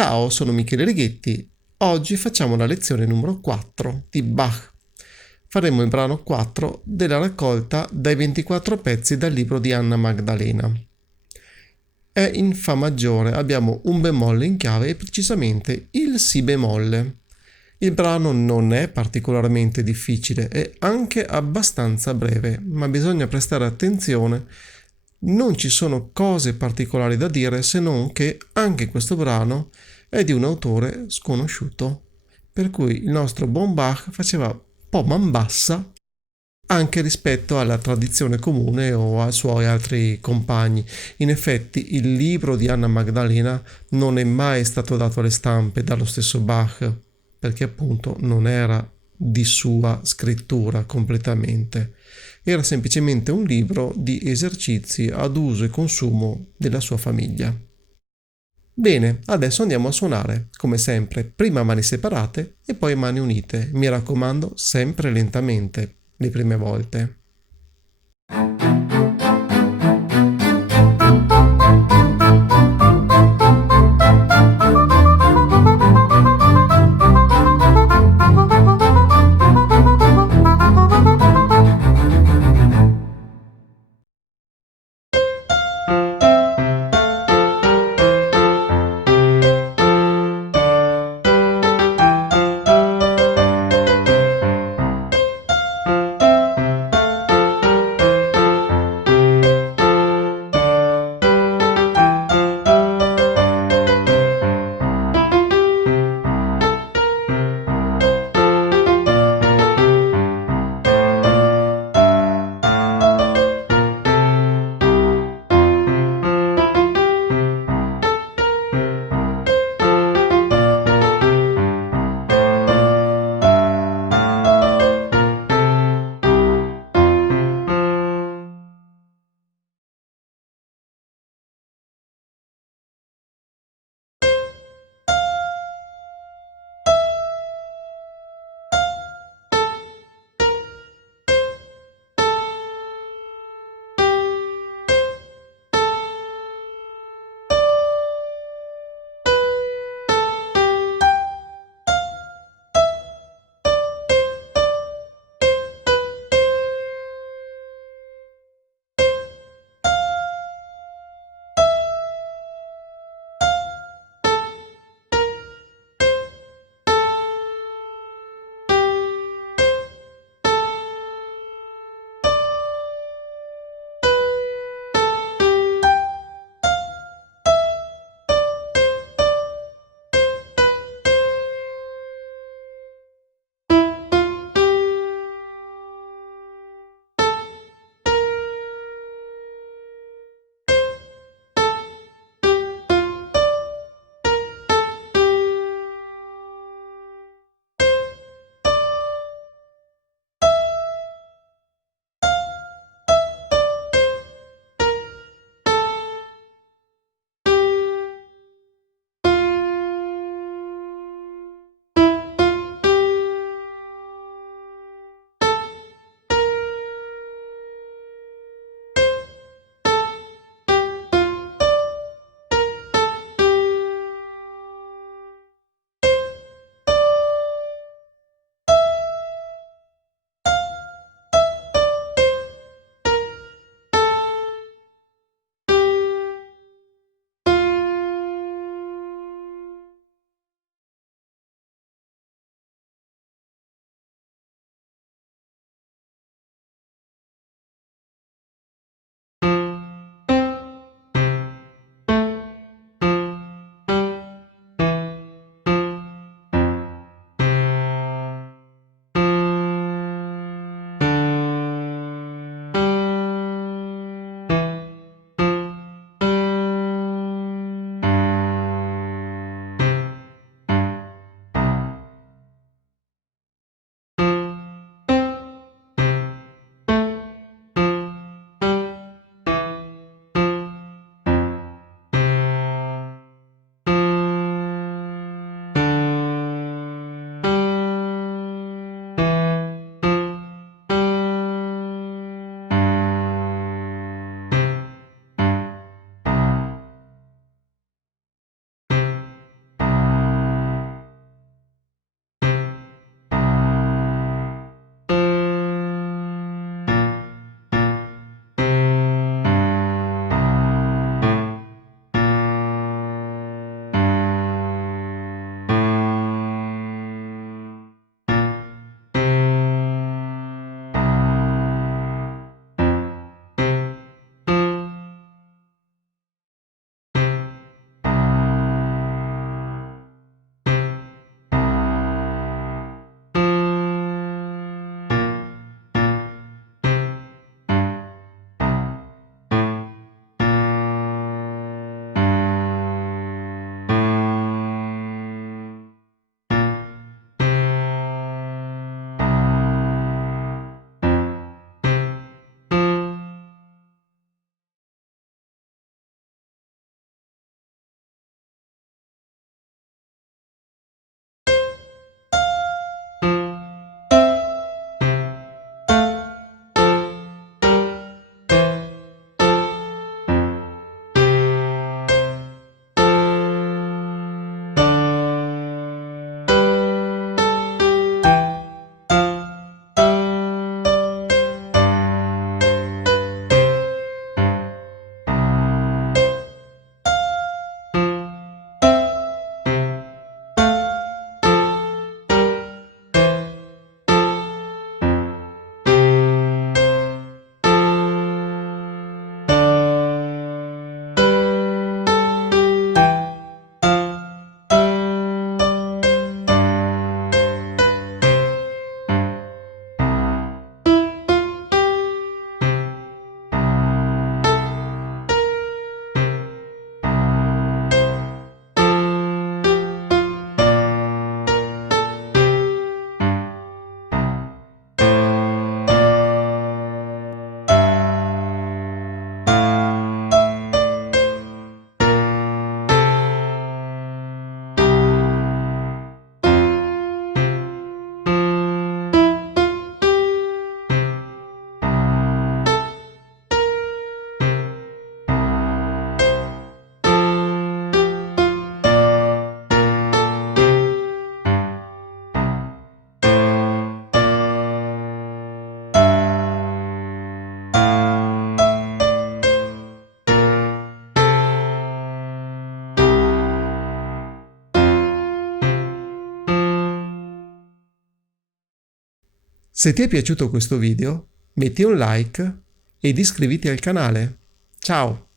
Ciao, sono Michele Righetti. Oggi facciamo la lezione numero 4 di Bach. Faremo il brano 4 della raccolta dai 24 pezzi dal libro di Anna Magdalena. È in Fa maggiore, abbiamo un bemolle in chiave e precisamente il Si bemolle. Il brano non è particolarmente difficile, è anche abbastanza breve, ma bisogna prestare attenzione. Non ci sono cose particolari da dire se non che anche questo brano è di un autore sconosciuto, per cui il nostro buon Bach faceva un po' man bassa anche rispetto alla tradizione comune o ai suoi altri compagni. In effetti il libro di Anna Magdalena non è mai stato dato alle stampe dallo stesso Bach, perché appunto non era di sua scrittura completamente. Era semplicemente un libro di esercizi ad uso e consumo della sua famiglia. Bene, adesso andiamo a suonare, come sempre, prima mani separate e poi mani unite. Mi raccomando, sempre lentamente, le prime volte. Se ti è piaciuto questo video, metti un like ed iscriviti al canale. Ciao!